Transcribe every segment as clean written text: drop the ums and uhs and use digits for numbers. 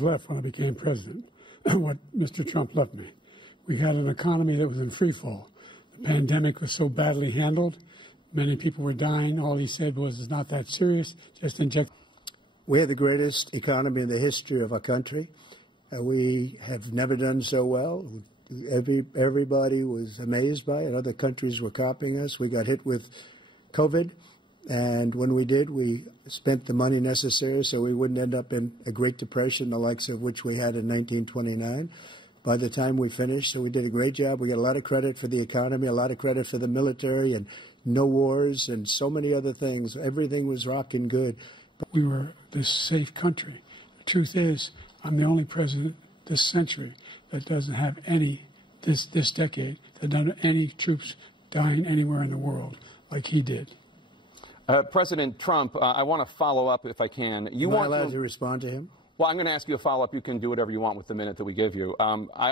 left when I became president, what Mr. Trump left me. We had an economy that was in free fall. The pandemic was so badly handled. Many people were dying. All he said was, it's not that serious, just inject. We had the greatest economy in the history of our country. We have never done so well. Everybody was amazed by it. Other countries were copying us. We got hit with COVID, and when we did, we spent the money necessary so we wouldn't end up in a Great Depression, the likes of which we had in 1929. By the time we finished, so we did a great job. We got a lot of credit for the economy, a lot of credit for the military, and no wars, and so many other things. Everything was rocking good. We were this safe country. The truth is, I'm the only president this century that doesn't have any, this decade, that doesn't have any troops dying anywhere in the world like he did. President Trump, I want to follow up if I can. Am I allowed to respond to him? Well, I'm going to ask you a follow-up. You can do whatever you want with the minute that we give you.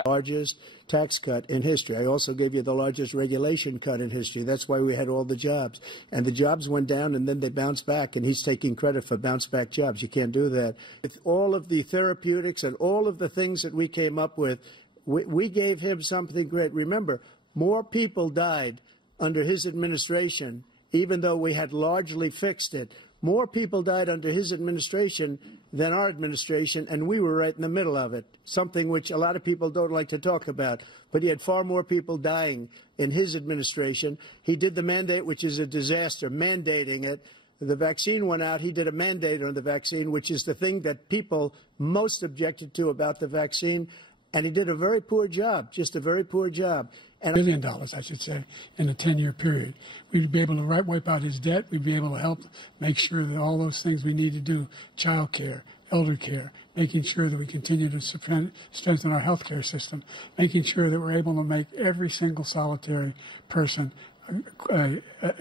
Largest tax cut in history. I also gave you the largest regulation cut in history. That's why we had all the jobs. And the jobs went down, and then they bounced back, and he's taking credit for bounce-back jobs. You can't do that. With all of the therapeutics and all of the things that we came up with, we gave him something great. Remember, more people died under his administration, even though we had largely fixed it. More people died under his administration than our administration, and we were right in the middle of it, something which a lot of people don't like to talk about. But he had far more people dying in his administration. He did the mandate, which is a disaster, mandating it. The vaccine went out. He did a mandate on the vaccine, which is the thing that people most objected to about the vaccine. And he did a very poor job, just a very poor job. And $1 billion, I should say, in a 10-year period. We'd be able to wipe out his debt. We'd be able to help make sure that all those things we need to do, child care, elder care, making sure that we continue to strengthen our health care system, making sure that we're able to make every single solitary person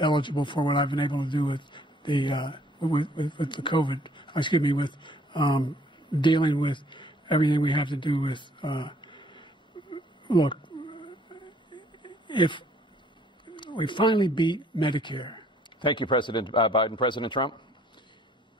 eligible for what I've been able to do with the with the COVID, excuse me, with dealing with everything we have to do with, look, if we finally beat Medicare. Thank you, President Biden. President Trump?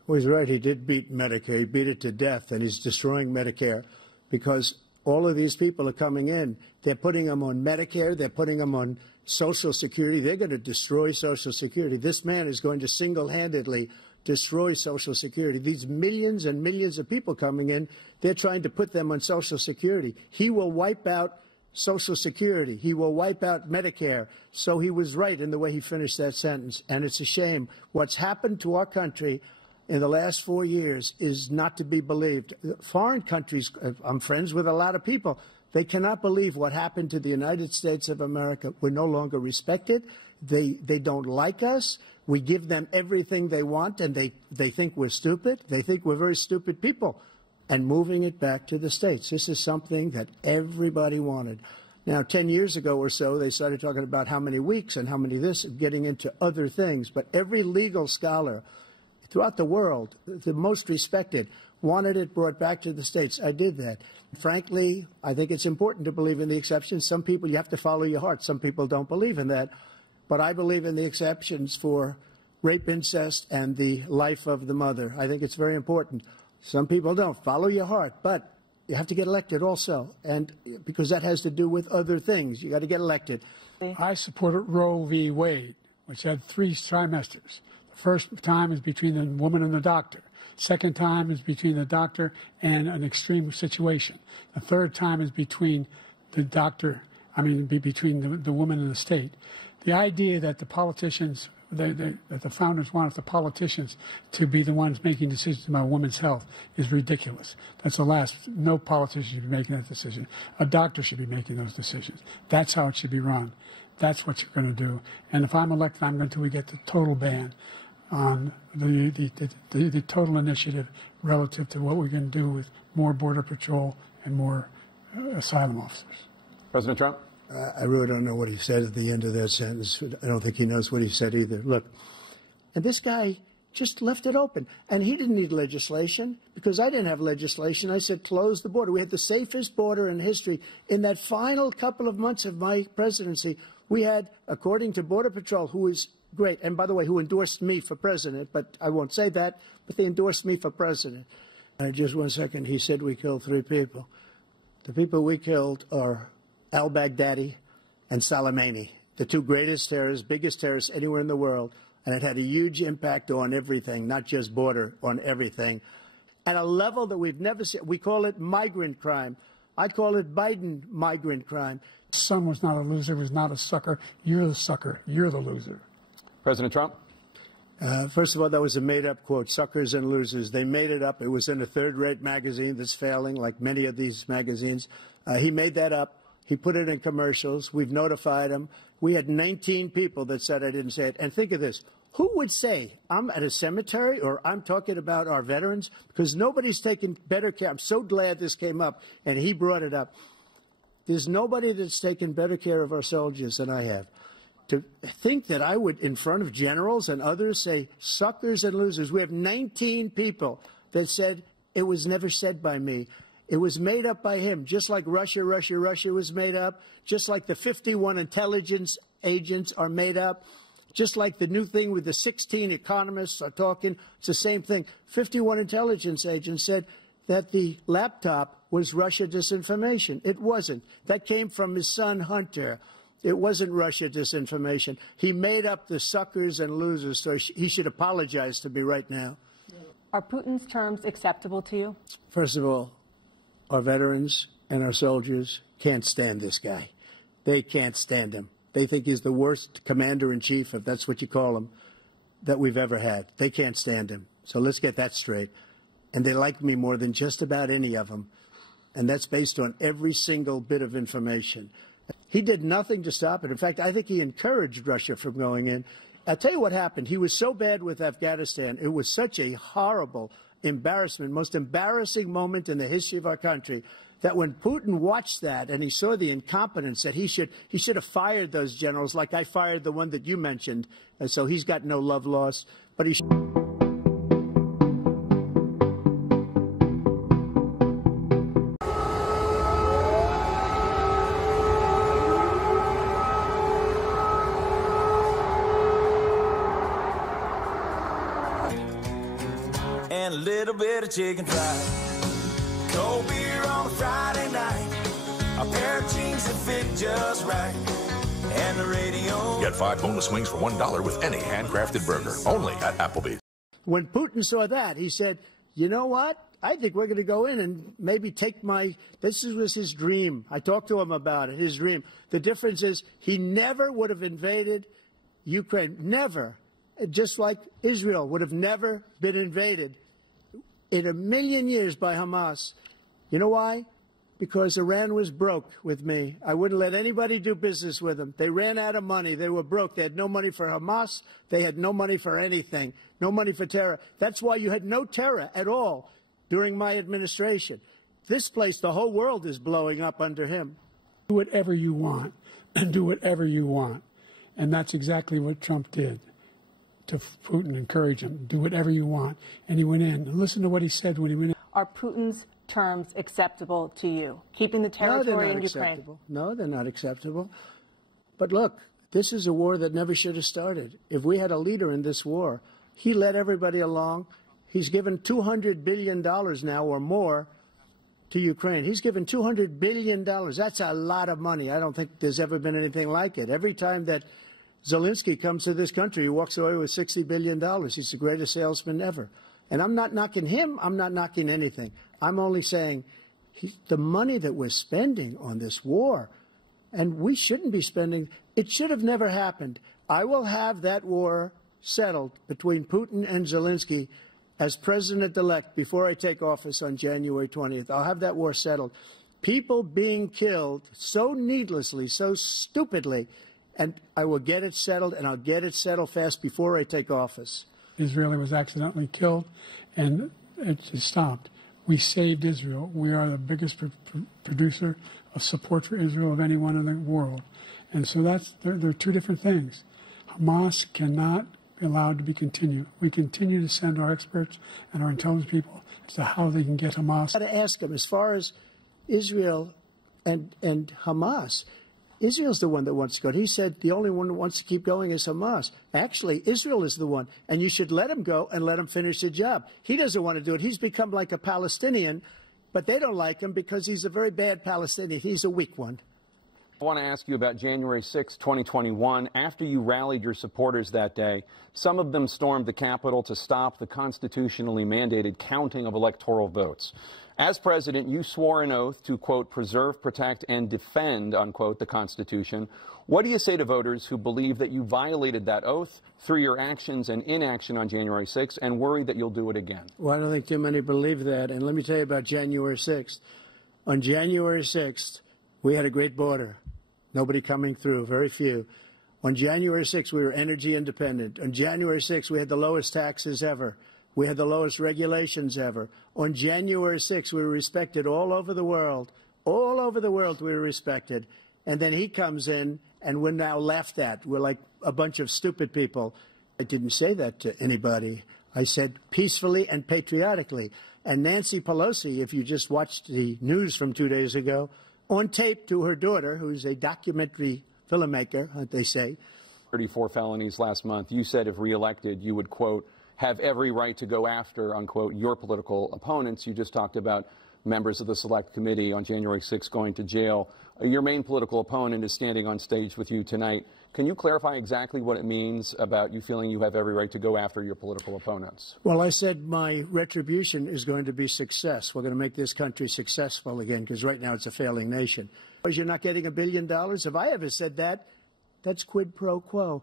Well, he's right. He did beat Medicare. He beat it to death, and he's destroying Medicare because all of these people are coming in. They're putting them on Medicare. They're putting them on Social Security. They're going to destroy Social Security. This man is going to single-handedly destroy Social Security. These millions and millions of people coming in, they're trying to put them on Social Security. He will wipe out Social Security. He will wipe out Medicare. So he was right in the way he finished that sentence. And it's a shame. What's happened to our country in the last 4 years is not to be believed. Foreign countries, I'm friends with a lot of people, they cannot believe what happened to the United States of America. We're no longer respected. They don't like us. We give them everything they want, and they think we're stupid. They think we're very stupid people. And moving it back to the states. This is something that everybody wanted. Now, 10 years ago or so, they started talking about how many weeks and how many this, getting into other things. But every legal scholar throughout the world, the most respected, wanted it brought back to the states. I did that. Frankly, I think it's important to believe in the exceptions. Some people, you have to follow your heart. Some people don't believe in that. But I believe in the exceptions for rape, incest, and the life of the mother. I think it's very important. Some people don't. Follow your heart, but you have to get elected also, and because that has to do with other things. You got to get elected. I supported Roe v. Wade, which had 3 trimesters. The first time is between the woman and the doctor. Second time is between the doctor and an extreme situation. The third time is between the doctor, between the woman and the state. The idea that the politicians, that the founders wanted the politicians to be the ones making decisions about women's health is ridiculous. That's the last. No politician should be making that decision. A doctor should be making those decisions. That's how it should be run. That's what you're going to do. And if I'm elected, I'm going to get the total ban on the total initiative relative to what we're going to do with more Border Patrol and more asylum officers. President Trump? I really don't know what he said at the end of that sentence. I don't think he knows what he said either. Look, and this guy just left it open. And he didn't need legislation because I didn't have legislation. I said close the border. We had the safest border in history. In that final couple of months of my presidency, we had, according to Border Patrol, who is great, and by the way, who endorsed me for president, but I won't say that, but they endorsed me for president. Just 1 second. He said we killed 3 people. The people we killed are al-Baghdadi and Soleimani, the 2 greatest terrorists, biggest terrorists anywhere in the world. And it had a huge impact on everything, not just border, on everything. At a level that we've never seen. We call it migrant crime. I call it Biden migrant crime. Son was not a loser, was not a sucker. You're the sucker. You're the loser. President Trump? First of all, that was a made-up quote, suckers and losers. They made it up. It was in a third-rate magazine that's failing, like many of these magazines. He made that up. He put it in commercials. We've notified him. We had 19 people that said I didn't say it. And think of this. Who would say I'm at a cemetery or I'm talking about our veterans? Because nobody's taken better care. I'm so glad this came up, and he brought it up. There's nobody that's taken better care of our soldiers than I have. To think that I would, in front of generals and others, say suckers and losers. We have 19 people that said it was never said by me. It was made up by him, just like Russia was made up, just like the 51 intelligence agents are made up, just like the new thing with the 16 economists are talking. It's the same thing. 51 intelligence agents said that the laptop was Russia disinformation. It wasn't. That came from his son, Hunter. It wasn't Russia disinformation. He made up the suckers and losers, so he should apologize to me right now. Are Putin's terms acceptable to you? First of all, our veterans and our soldiers can't stand this guy. They can't stand him. They think he's the worst commander-in-chief, if that's what you call him, that we've ever had. They can't stand him. So let's get that straight. And they like me more than just about any of them. And that's based on every single bit of information. He did nothing to stop it. In fact, I think he encouraged Russia from going in. I'll tell you what happened. He was so bad with Afghanistan. It was such a horrible embarrassment, most embarrassing moment in the history of our country, that when Putin watched that and he saw the incompetence, that he should have fired those generals like I fired the one that you mentioned. And so he's got no love lost. But he and a little bit of chicken fried. Cold beer on a Friday night. A pair of jeans that fit just right. And the radio. Get 5 boneless wings for $1 with any handcrafted burger. Only at Applebee's. When Putin saw that, he said, you know what? I think we're going to go in and maybe take my, this was his dream. I talked to him about it, his dream. The difference is he never would have invaded Ukraine. Never. Just like Israel would have never been invaded in a million years by Hamas. You know why? Because Iran was broke with me. I wouldn't let anybody do business with them. They ran out of money. They were broke. They had no money for Hamas. They had no money for anything. No money for terror. That's why you had no terror at all during my administration. This place, the whole world is blowing up under him. Do whatever you want and do whatever you want. And that's exactly what Trump did to Putin, encourage him. Do whatever you want. And he went in. And listen to what he said when he went in. Are Putin's terms acceptable to you? Keeping the territory in Ukraine? No, they're not acceptable. But look, this is a war that never should have started. If we had a leader in this war, he led everybody along. He's given $200 billion now or more to Ukraine. He's given $200 billion. That's a lot of money. I don't think there's ever been anything like it. Every time that Zelensky comes to this country, he walks away with $60 billion. He's the greatest salesman ever. And I'm not knocking him. I'm not knocking anything. I'm only saying the money that we're spending on this war, and we shouldn't be spending, it should have never happened. I will have that war settled between Putin and Zelensky as president-elect before I take office on January 20th. I'll have that war settled. People being killed so needlessly, so stupidly, and I will get it settled, and I'll get it settled fast before I take office. Israeli was accidentally killed, and it just stopped. We saved Israel. We are the biggest producer of support for Israel of anyone in the world. And so they're two different things. Hamas cannot be allowed to be continued. We continue to send our experts and our intelligence people as to how they can get Hamas. I got to ask them, as far as Israel and Hamas, Israel's the one that wants to go. He said the only one that wants to keep going is Hamas. Actually, Israel is the one, and you should let him go and let him finish the job. He doesn't want to do it. He's become like a Palestinian, but they don't like him because he's a very bad Palestinian. He's a weak one. I want to ask you about January 6, 2021. After you rallied your supporters that day, some of them stormed the Capitol to stop the constitutionally mandated counting of electoral votes. As president, you swore an oath to, quote, preserve, protect, and defend, unquote, the Constitution. What do you say to voters who believe that you violated that oath through your actions and inaction on January 6th and worry that you'll do it again? Well, I don't think too many believe that. And let me tell you about January 6th. On January 6th, we had a great border. Nobody coming through, very few. On January 6th, we were energy independent. On January 6th, we had the lowest taxes ever. We had the lowest regulations ever. On January 6th, we were respected all over the world. All over the world, we were respected. And then he comes in, and we're now laughed at. We're like a bunch of stupid people. I didn't say that to anybody. I said peacefully and patriotically. And Nancy Pelosi, if you just watched the news from 2 days ago, on tape to her daughter, who's a documentary filmmaker, they say. 34 felonies last month. You said if reelected, you would, quote, have every right to go after, unquote, your political opponents. You just talked about members of the Select Committee on January 6th going to jail. Your main political opponent is standing on stage with you tonight. Can you clarify exactly what it means about you feeling you have every right to go after your political opponents? Well, I said my retribution is going to be success. We're going to make this country successful again, because right now it's a failing nation. Because you're not getting $1 billion. If I ever said that, that's quid pro quo.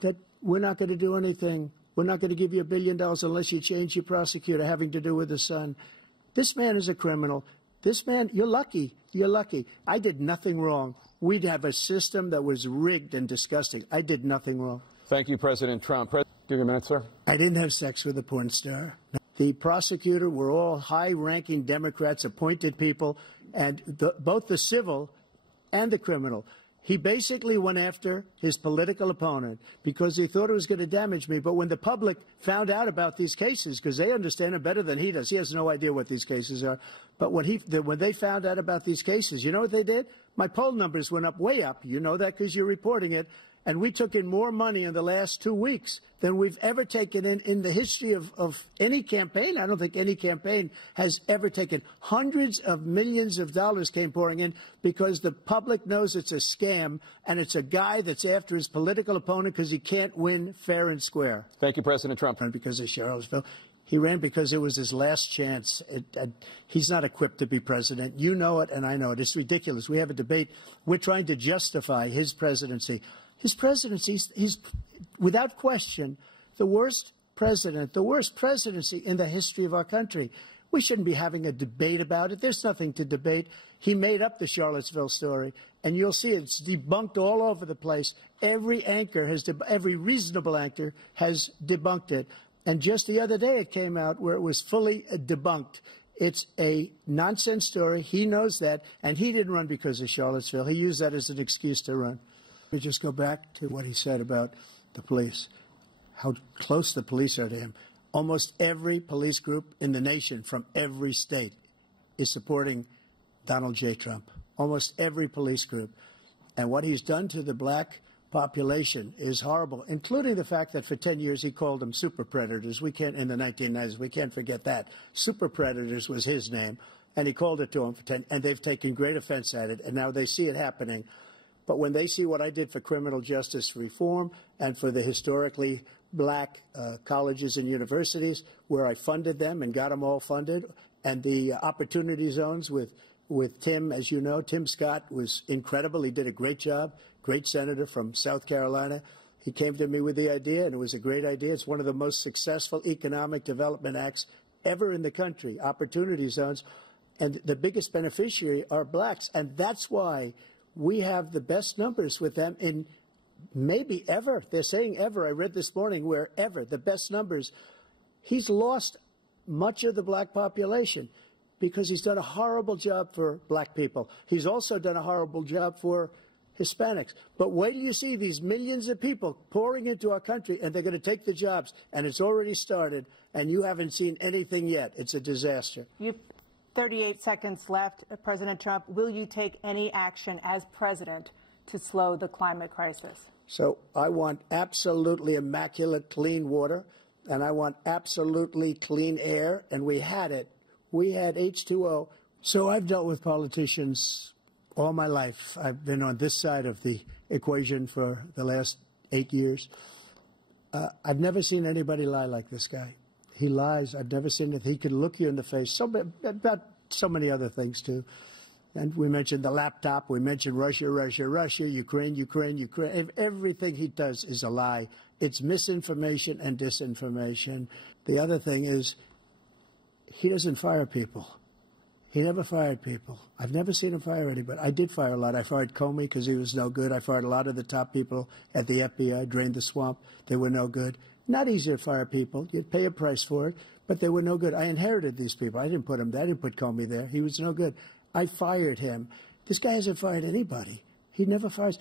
That we're not going to do anything. We're not going to give you $1 billion unless you change your prosecutor having to do with the son. This man is a criminal. This man, you're lucky. You're lucky. I did nothing wrong. We'd have a system that was rigged and disgusting. I did nothing wrong. Thank you, President Trump. Give you a minute, sir. I didn't have sex with a porn star. The prosecutor were all high-ranking Democrats, appointed people, and both the civil and the criminal. He basically went after his political opponent because he thought it was going to damage me. But when the public found out about these cases, because they understand it better than he does, he has no idea what these cases are. But when they found out about these cases, you know what they did? My poll numbers went up, way up. You know that because you're reporting it. And we took in more money in the last 2 weeks than we've ever taken in the history of any campaign. I don't think any campaign has ever taken. Hundreds of millions of dollars came pouring in because the public knows it's a scam, and it's a guy that's after his political opponent because he can't win fair and square. Thank you, President Trump. And because of Charlottesville. He ran because it was his last chance. He's not equipped to be president. You know it, and I know it. It's ridiculous. We have a debate. We're trying to justify his presidency. His presidency, he's without question the worst president, the worst presidency in the history of our country. We shouldn't be having a debate about it. There's nothing to debate. He made up the Charlottesville story, and you'll see it's debunked all over the place. Every reasonable anchor has debunked it. And just the other day it came out where it was fully debunked. It's a nonsense story. He knows that, and he didn't run because of Charlottesville. He used that as an excuse to run. Let me just go back to what he said about the police, how close the police are to him. Almost every police group in the nation from every state is supporting Donald J. Trump. Almost every police group. And what he's done to the black population is horrible, including the fact that for 10 years he called them super predators. We can't, in the 1990s, we can't forget that. Super predators was his name, and he called it to them for 10, and they've taken great offense at it, and now they see it happening. But when they see what I did for criminal justice reform and for the historically black colleges and universities, where I funded them and got them all funded, and the opportunity zones with Tim, as you know, Tim Scott was incredible. He did a great job, great senator from South Carolina. He came to me with the idea, and it was a great idea. It's one of the most successful economic development acts ever in the country, opportunity zones. And the biggest beneficiary are blacks. And that's why we have the best numbers with them in maybe ever. They're saying ever. I read this morning where ever, the best numbers. He's lost much of the black population because he's done a horrible job for black people. He's also done a horrible job for Hispanics. But wait till you see these millions of people pouring into our country, and they're going to take the jobs, and it's already started, and you haven't seen anything yet. It's a disaster. 38 seconds left, President Trump. Will you take any action as president to slow the climate crisis? So I want absolutely immaculate clean water, and I want absolutely clean air, and we had it. We had H2O. So I've dealt with politicians all my life. I've been on this side of the equation for the last 8 years. I've never seen anybody lie like this guy. He lies. I've never seen it. He could look you in the face. About so many other things, too. And we mentioned the laptop. We mentioned Russia, Russia, Russia, Ukraine, Ukraine, Ukraine. Everything he does is a lie. It's misinformation and disinformation. The other thing is he doesn't fire people. He never fired people. I've never seen him fire anybody. I did fire a lot. I fired Comey because he was no good. I fired a lot of the top people at the FBI, drained the swamp. They were no good. Not easy to fire people. You'd pay a price for it, but they were no good. I inherited these people. I didn't put them there. I didn't put Comey there. He was no good. I fired him. This guy hasn't fired anybody. He never fires.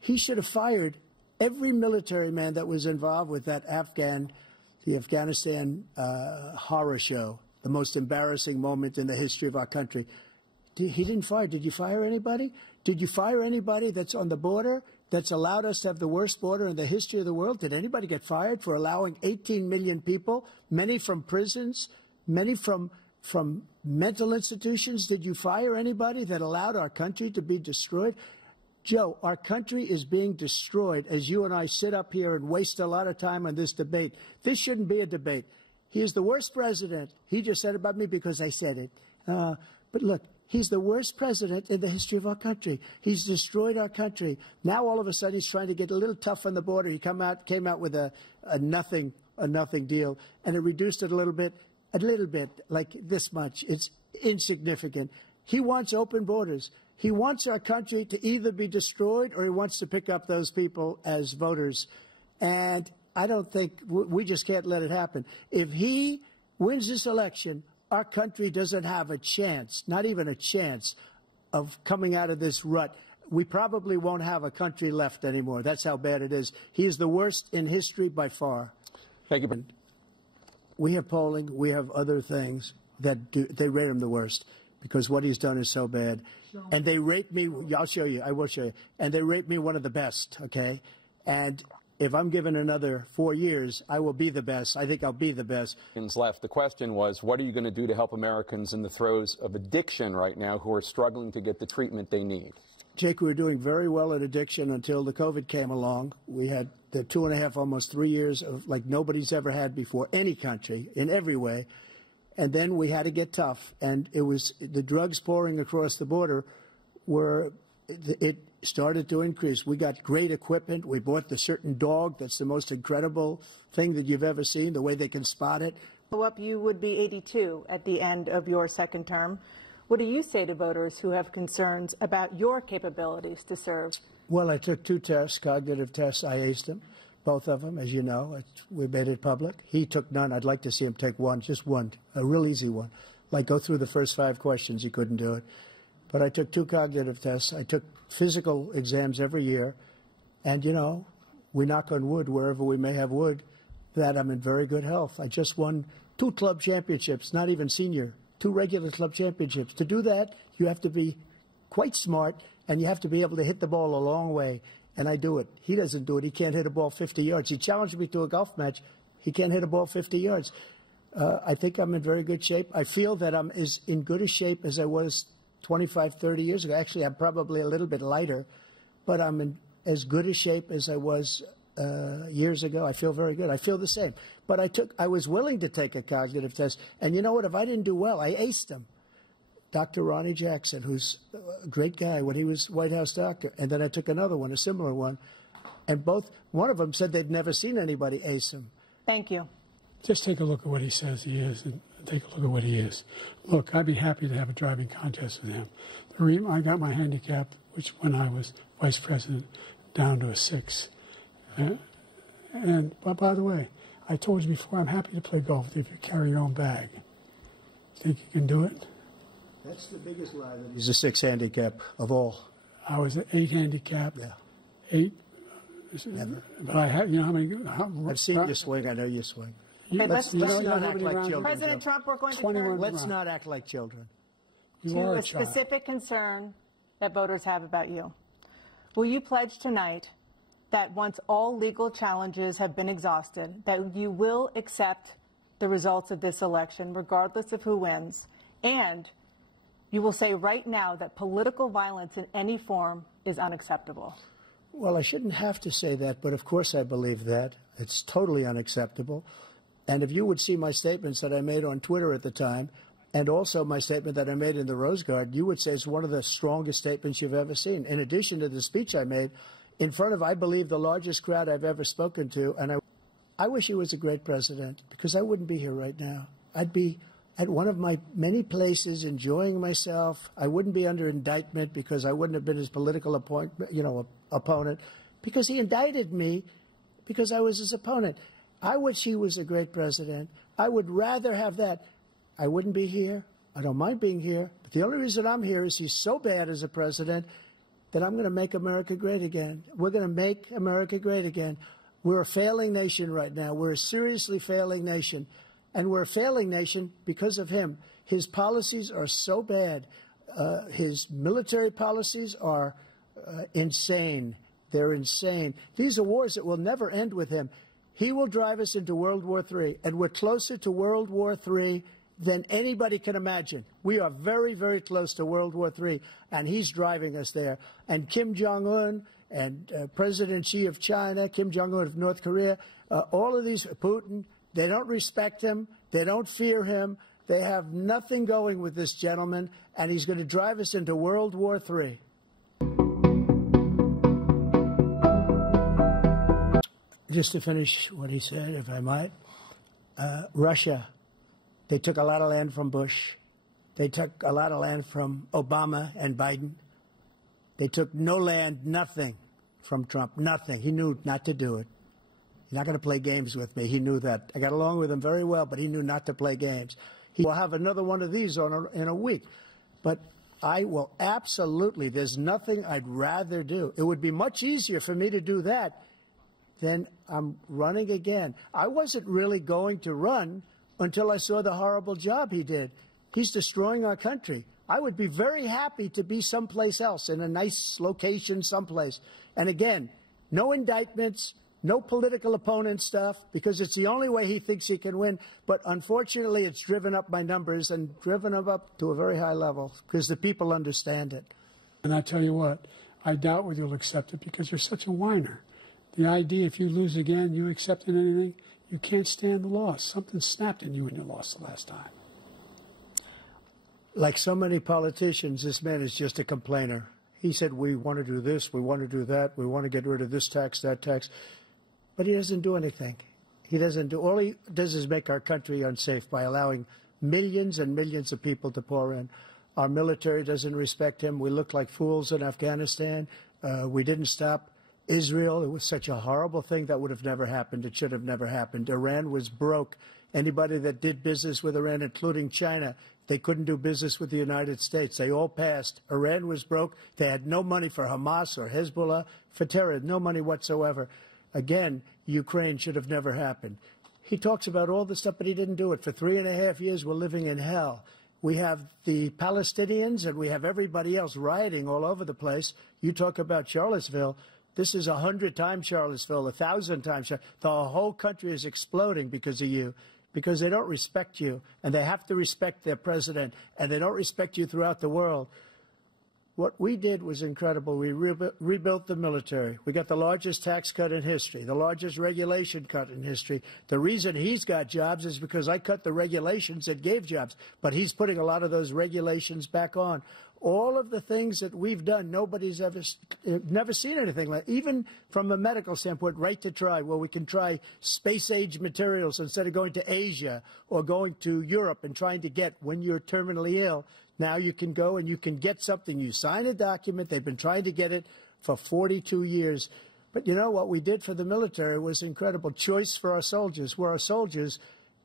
He should have fired every military man that was involved with that the Afghanistan horror show, the most embarrassing moment in the history of our country. He didn't fire. Did you fire anybody? Did you fire anybody that's on the border that's allowed us to have the worst border in the history of the world? Did anybody get fired for allowing 18 million people, many from prisons, many from mental institutions? Did you fire anybody that allowed our country to be destroyed? Joe, our country is being destroyed as you and I sit up here and waste a lot of time on this debate. This shouldn't be a debate. He is the worst president. He just said about me because I said it. But look, he's the worst president in the history of our country. He's destroyed our country. Now all of a sudden he's trying to get a little tough on the border. He came out with a nothing deal, and it reduced it a little bit, like this much. It's insignificant. He wants open borders. He wants our country to either be destroyed or he wants to pick up those people as voters. And I don't think we just can't let it happen. If he wins this election, our country doesn't have a chance, not even a chance, of coming out of this rut. We probably won't have a country left anymore. That's how bad it is. He is the worst in history by far. Thank you. We have polling. We have other things that they rate him the worst because what he's done is so bad. And they rate me, I'll show you, I will show you, and they rate me one of the best, okay? And if I'm given another 4 years, I will be the best. I think I'll be the best. Left. The question was, what are you going to do to help Americans in the throes of addiction right now who are struggling to get the treatment they need? Jake, we were doing very well at addiction until the COVID came along. We had the 2.5, almost 3 years of like nobody's ever had before, any country, in every way. And then we had to get tough. And it was the drugs pouring across the border it started to increase. We got great equipment. We bought the certain dog that's the most incredible thing that you've ever seen, the way they can spot it. You would be 82 at the end of your second term. What do you say to voters who have concerns about your capabilities to serve? Well, I took 2 tests, cognitive tests. I aced them, both of them, as you know. We made it public. He took none. I'd like to see him take one, just one, a real easy one. Like go through the first 5 questions. He couldn't do it. But I took 2 cognitive tests. I took physical exams every year. And, you know, we knock on wood wherever we may have wood, that I'm in very good health. I just won 2 club championships, not even senior, 2 regular club championships. To do that, you have to be quite smart, and you have to be able to hit the ball a long way. And I do it. He doesn't do it. He can't hit a ball 50 yards. He challenged me to a golf match. He can't hit a ball 50 yards. I think I'm in very good shape. I feel that I'm as in good a shape as I was 25, 30 years ago. Actually, I'm probably a little bit lighter, but I'm in as good a shape as I was years ago. I feel very good. I feel the same. But I was willing to take a cognitive test. And you know what? If I didn't do well, I aced them. Dr. Ronnie Jackson, who's a great guy when he was White House doctor. And then I took another one, a similar one. And one of them said they'd never seen anybody ace him. Thank you. Just take a look at what he says he is and take a look at what he is. Look, I'd be happy to have a driving contest with him. The reason I got my handicap, which when I was vice president, down to a 6. But by the way, I told you before, I'm happy to play golf if you carry your own bag. Think you can do it? That's the biggest lie. He's a 6 handicap of all. I was an 8 handicap. Yeah. 8. Never. But I had, you know how many? I've seen you swing. I know you swing. Let's not act like children. President Trump, we're going to turn. Let's not act like children. You to are a a child. specific concern that voters have about you. Will you pledge tonight that once all legal challenges have been exhausted, that you will accept the results of this election, regardless of who wins, and you will say right now that political violence in any form is unacceptable? Well, I shouldn't have to say that, but of course I believe that. It's totally unacceptable. And if you would see my statements that I made on Twitter at the time, and also my statement that I made in the Rose Garden, you would say it's one of the strongest statements you've ever seen. In addition to the speech I made in front of, I believe, the largest crowd I've ever spoken to, and I wish he was a great president, because I wouldn't be here right now. I'd be at one of my many places enjoying myself. I wouldn't be under indictment because I wouldn't have been his political opponent, because he indicted me because I was his opponent. I wish he was a great president. I would rather have that. I wouldn't be here. I don't mind being here. But the only reason I'm here is he's so bad as a president that I'm going to make America great again. We're going to make America great again. We're a failing nation right now. We're a seriously failing nation. And we're a failing nation because of him. His policies are so bad. His military policies are insane. They're insane. These are wars that will never end with him. He will drive us into World War III, and we're closer to World War III than anybody can imagine. We are very, very close to World War III, and he's driving us there. And Kim Jong-un and President Xi of China, Kim Jong-un of North Korea, all of these, Putin, they don't respect him. They don't fear him. They have nothing going with this gentleman, and he's going to drive us into World War III. Just to finish what he said, if I might, Russia, they took a lot of land from Bush. They took a lot of land from Obama and Biden. They took no land, nothing from Trump, nothing. He knew not to do it. He's not going to play games with me. He knew that. I got along with him very well, but he knew not to play games. He will have another one of these in a week. But I will absolutely, there's nothing I'd rather do. It would be much easier for me to do that than I'm running again. I wasn't really going to run until I saw the horrible job he did. He's destroying our country. I would be very happy to be someplace else, in a nice location someplace. And again, no indictments, no political opponent stuff, because it's the only way he thinks he can win. But unfortunately, it's driven up my numbers and driven them up to a very high level because the people understand it. And I tell you what, I doubt whether you'll accept it because you're such a whiner. The idea, if you lose again, you accepting anything, you can't stand the loss. Something snapped in you when you lost the last time. Like so many politicians, this man is just a complainer. He said, we want to do this, we want to do that, we want to get rid of this tax, that tax. But he doesn't do anything. He doesn't do, all he does is make our country unsafe by allowing millions and millions of people to pour in. Our military doesn't respect him. We look like fools in Afghanistan. We didn't stop Israel. It was such a horrible thing that would have never happened. It should have never happened. Iran was broke. Anybody that did business with Iran, including China, they couldn't do business with the United States. They all passed. Iran was broke. They had no money for Hamas or Hezbollah, for terror, no money whatsoever. Again, Ukraine should have never happened. He talks about all this stuff, but he didn't do it. For 3.5 years, we're living in hell. We have the Palestinians and we have everybody else rioting all over the place. You talk about Charlottesville. This is 100 times Charlottesville, 1,000 times. The whole country is exploding because of you, because they don't respect you, and they have to respect their president, and they don't respect you throughout the world. What we did was incredible. We rebuilt the military. We got the largest tax cut in history, the largest regulation cut in history. The reason he's got jobs is because I cut the regulations that gave jobs, but he's putting a lot of those regulations back on. All of the things that we've done, nobody's never seen anything like, even from a medical standpoint, right to try, where we can try space-age materials instead of going to Asia or going to Europe and trying to get, when you're terminally ill, now you can go and you can get something. You sign a document. They've been trying to get it for 42 years. But you know what we did for the military was incredible. Choice for our soldiers, where our soldiers,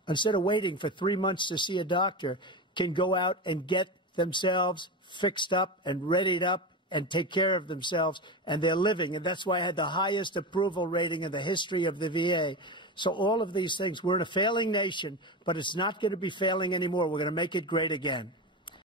instead of waiting for 3 months to see a doctor, can go out and get themselves fixed up and readied up and take care of themselves, and they're living. And that's why I had the highest approval rating in the history of the VA. So all of these things, we're in a failing nation, but it's not going to be failing anymore. We're going to make it great again.